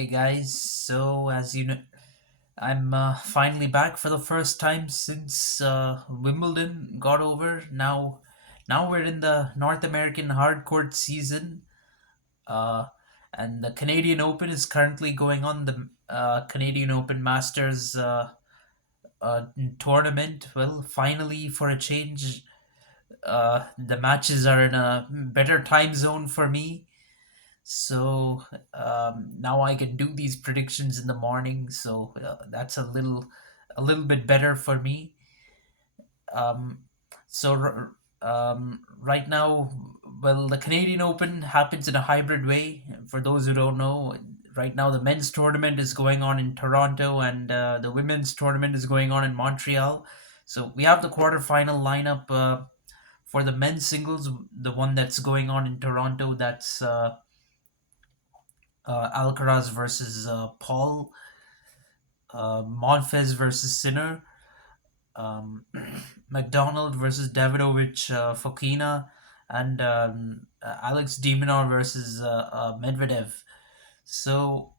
Hey guys, so as you know, I'm finally back for the first time since Wimbledon got over. Now we're in the North American hardcourt season, uh, and the Canadian Open is currently going on. The Canadian Open Masters tournament. Well, finally, for a change, the matches are in a better time zone for me. So now I can do these predictions in the morning. So that's a little bit better for me. Um, so right now, well, the Canadian Open happens in a hybrid way. For those who don't know, right now the men's tournament is going on in Toronto, and the women's tournament is going on in Montreal. So we have the quarterfinal lineup for the men's singles, the one that's going on in Toronto. That's Alcaraz versus Paul, Monfez versus Sinner, McDonald versus Davidovich Fokina, and Alex de Minaur versus Medvedev. So,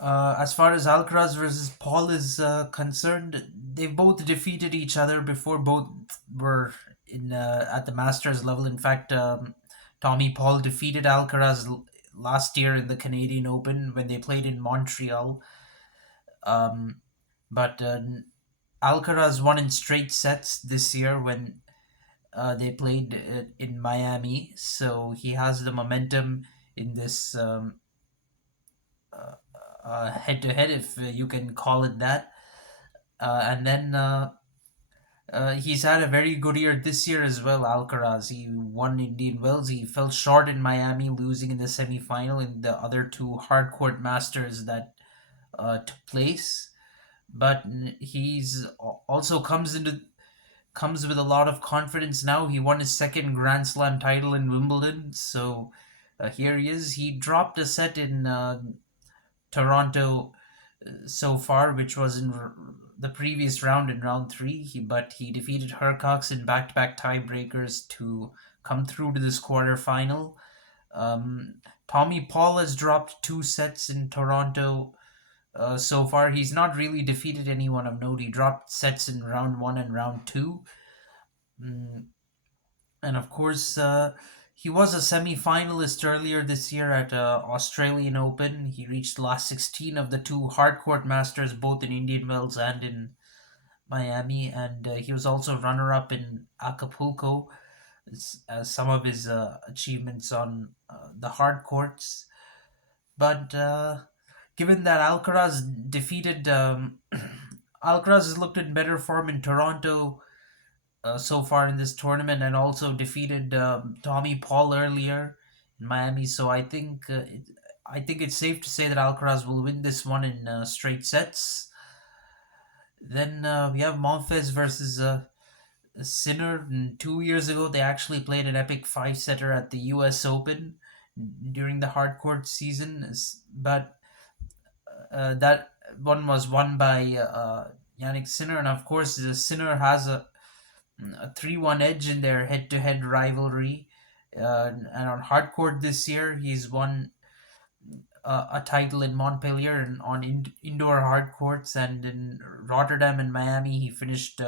as far as Alcaraz versus Paul is concerned, they both defeated each other before both were in at the Masters level. In fact, Tommy Paul defeated Alcaraz last year in the Canadian Open when they played in Montreal. Um, but Alcaraz won in straight sets this year when they played in Miami. So he has the momentum in this head to head, if you can call it that. And then he's had a very good year this year as well, Alcaraz. He won Indian Wells. He fell short in Miami, losing in the semifinal in the other two hardcourt masters that took place. But he's also comes with a lot of confidence now. He won his second Grand Slam title in Wimbledon, so here he is. He dropped a set in Toronto so far, which was in the previous round in round three. But he defeated Hercox in back-to-back tiebreakers to come through to this quarterfinal. Tommy Paul has dropped two sets in Toronto so far. He's not really defeated anyone of note. He dropped sets in round one and round two. Mm, and of course, he was a semi-finalist earlier this year at Australian Open. He reached the last 16 of the two hardcourt masters, both in Indian Wells and in Miami. And he was also runner-up in Acapulco. As some of his achievements on the hard courts. But given that Alcaraz defeated Alcaraz has looked in better form in Toronto so far in this tournament, and also defeated Tommy Paul earlier in Miami. So I think it's safe to say that Alcaraz will win this one in straight sets. Then we have Monfez versus Sinner. And 2 years ago, they actually played an epic five setter at the U.S. Open during the hardcourt season, but that one was won by Yannick Sinner, and of course, the Sinner has a 3-1 edge in their head-to-head rivalry. And on hardcourt this year, he's won a title in Montpellier and on indoor hard courts, and in Rotterdam and Miami, he finished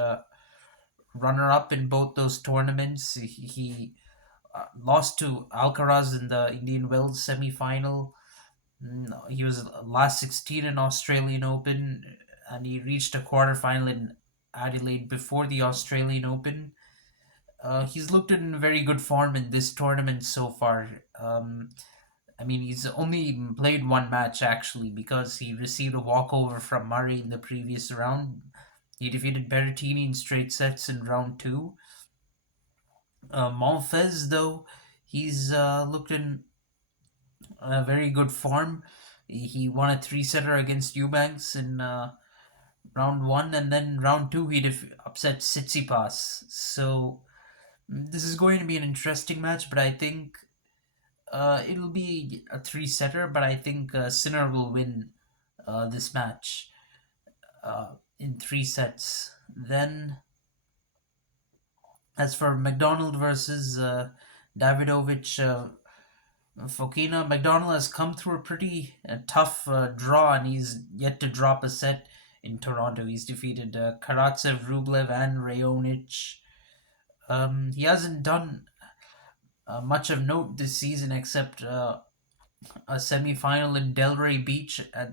runner-up in both those tournaments. He lost to Alcaraz in the Indian Wells semi-final. He was last 16 in Australian Open, and he reached a quarterfinal in Adelaide before the Australian Open. He's looked in very good form in this tournament so far. I mean, he's only played one match actually because he received a walkover from Murray in the previous round. He defeated Berrettini in straight sets in round two. Monfez, though, he's looked in very good form. He won a three setter against Eubanks in round one, and then round two he upset Tsitsipas. So this is going to be an interesting match, but I think it'll be a three setter, but I think Sinner will win this match in three sets. Then, as for McDonald versus Davidovich Fokina McDonald has come through a pretty tough draw, and he's yet to drop a set in Toronto. He's defeated Karatsev, Rublev, and Raonic. He hasn't done much of note this season except a semi-final in Delray Beach at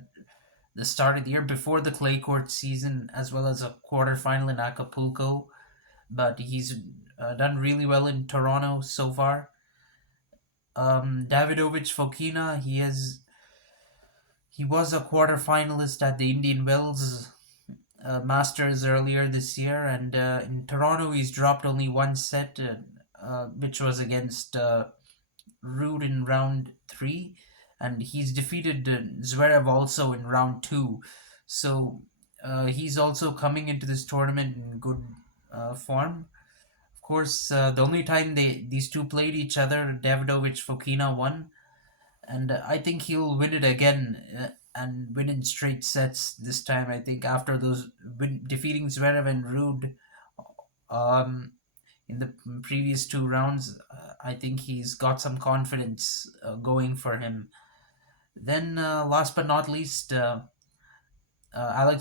the start of the year before the clay court season, as well as a quarterfinal in Acapulco. But he's done really well in Toronto so far. Davidovich Fokina, he was a quarterfinalist at the Indian Wells Masters earlier this year, and in Toronto he's dropped only one set, which was against Rude in round three, and he's defeated Zverev also in round two. So he's also coming into this tournament in good form. Of course, the only time these two played each other, Davidovich Fokina won, and I think he'll win it again and win in straight sets this time. I think after defeating Zverev and Rude um, in the previous two rounds, I think he's got some confidence going for him. Then, last but not least, Alex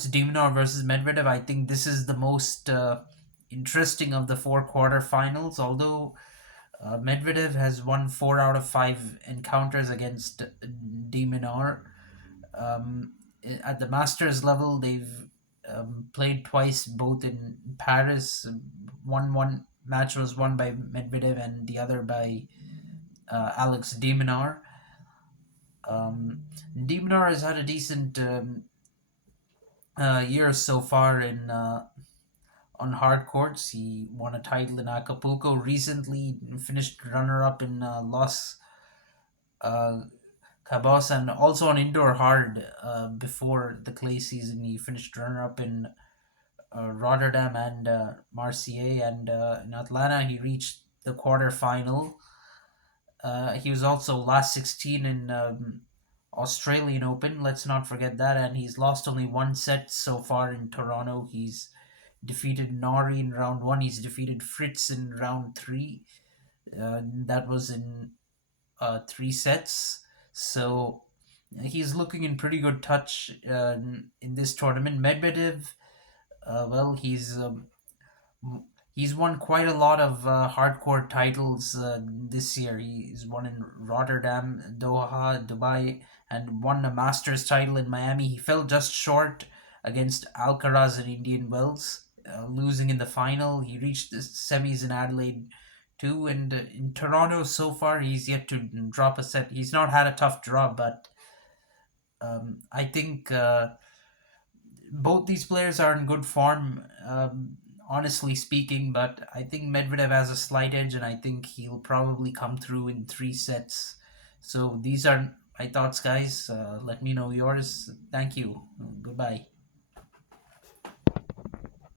Diminor versus Medvedev. I think this is the most interesting of the four quarterfinals. Although Medvedev has won 4 out of 5 encounters against Diminor. Um, at the Masters level, they've played twice, both in Paris. One match was won by Medvedev, and the other by Alex Diminor. De has had a decent year so far in on hard courts. He won a title in Acapulco recently, finished runner up in Los uh, Cabos, and also on indoor hard before the clay season. He finished runner up in Rotterdam and Marseille, and in Atlanta he reached the quarterfinal. He was also last 16 in Australian Open. Let's not forget that, and he's lost only one set so far in Toronto. He's defeated Nori in round one. He's defeated Fritz in round three. That was in 3 sets. So he's looking in pretty good touch in this tournament. Medvedev, well, he's won quite a lot of hardcore titles this year. He's won in Rotterdam, Doha, Dubai, and won a Masters title in Miami. He fell just short against Alcaraz in Indian Wells, losing in the final. He reached the semis in Adelaide too, and in Toronto so far he's yet to drop a set. He's not had a tough draw, but I think both these players are in good form, honestly speaking, but I think Medvedev has a slight edge, and I think he'll probably come through in 3 sets. So these are my thoughts, guys. Let me know yours. Thank you. Goodbye.